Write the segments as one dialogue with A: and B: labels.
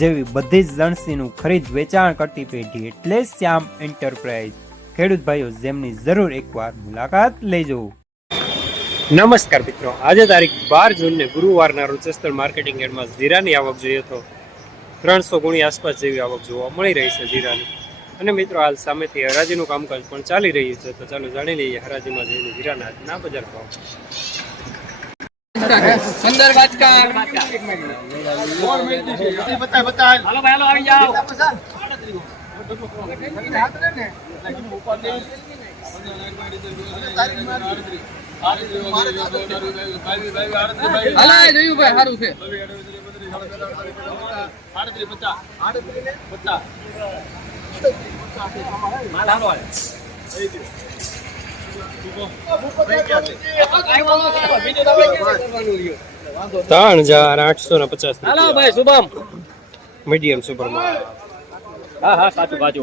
A: જેવી બધી જ લણસીનું ખરીદ વેચાણ કરતી પેઢી એટલે શ્યામ એન્ટરપ્રાઇઝ. ખેડૂત ભાઈઓ, જેમની જરૂર એકવાર મુલાકાત લેજો. નમસ્કાર મિત્રો. આજે તારીખ બાર જૂનને ગુરુવારના રોજ માર્કેટિંગ યાર્ડમાં જીરાની આવક જોઈએ તો ત્રણસો ગુણી આસપાસ જેવી આવક જોવા મળી રહી છે જીરાની અને મિત્રો, હાલ સામેથી હરાજીનું કામકાજ પણ ચાલી રહ્યું છે. તો ચાલો જાણી લઈએ હરાજીમાં જઈને જીરાના આજના બજાર ભાવ.
B: પંદર વાચકા હાલો ભાઈ હાલો આવી જાઓ હલાય જોયું ભાઈ સારું છે માલ હાલો હાલો. બીજું તમે ક્યારે કરવાનું રહ્યું?
A: ત્રણ હજાર આઠસો ને પચાસ
B: હાલો ભાઈ શુભમ
A: મીડિયમ સુપર
B: હા હા સાચું બાજુ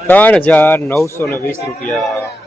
A: ત્રણ હજાર નવસો ને વીસ રૂપિયા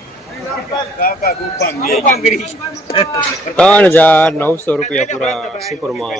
A: ત્રણ હજાર નવસો રૂપિયા પૂરા સુપરમાં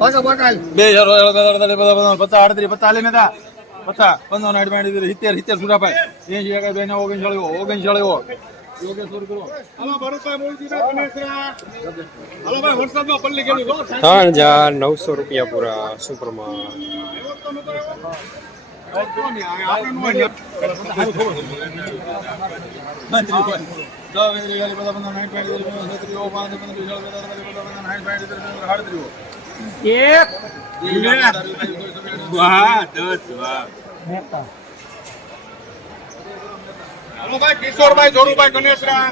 A: સુપરમાં
C: બે હજાર પચાસ આડત્રીસ પચાસ નેતા.
A: પચાસ પંદર પાંચ સિત્તેર એસી બે ને ઓગણ ચાળ્યો ઓગણ
D: ત્રણ હજાર નવસો રૂપિયા પૂરા સુપરમાં
B: એક વાહ દસ વાહ
A: કિશોરભાઈ જોરુભાઈ ગણેશરા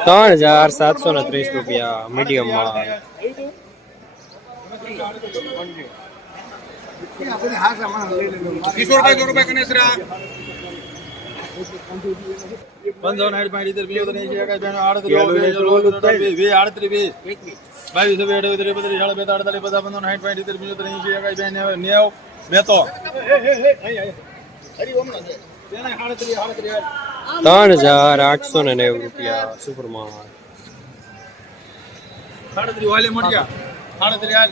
D: ત્રણ હજાર સાતસો ને ત્રીસ રૂપિયા મીડિયમમાં
A: કિશોરભાઈ જોરુભાઈ ગણેશરા પંદર સાઠ પાંચ ઇતર એસી બે આડત્રીસ વી આડત્રીસ વી બાવીસ બે અઢાર બત્રીસ સાડા બે અડતાલીસ બધા પંદર સાઠ પાંચ ઇતર બીજો એસી બે નેવ
D: ત્રણ હજાર આઠસો ને નેવું રૂપિયા સુપરમાં
A: સાડત્રીસ વાલે મળ્યા સાડત્રીસ હાલ.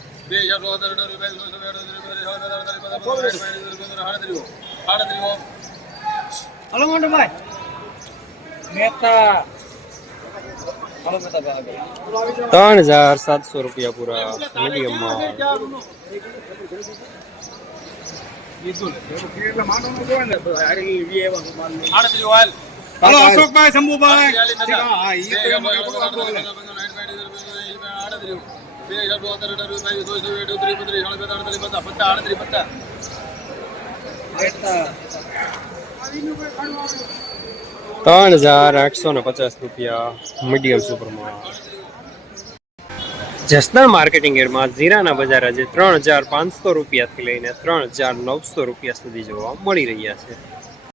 A: બે હજાર અઢાર અઢાર બે હજાર આડત્રીસ આડત્રીસ ઓમ
B: હાલો મોટુભાઈ મહેતા હાલો મહેતા ભાઈ
D: ત્રણ હજાર સાતસો રૂપિયા પૂરા મીડિયમમાં
A: આડત્રીસ હાલ
B: હાલો અશોકભાઈ શંભુભાઈ
D: ત્રણ હજાર આઠસો ને પચાસ રૂપિયા મીડિયમ સુપરમાં. જસદણ માર્કેટિંગ એરમાં જીરાના બજાર આજે ત્રણ હજાર પાંચસો રૂપિયાથી લઈને ત્રણ હજાર નવસો રૂપિયા સુધી જોવા મળી રહ્યા છે.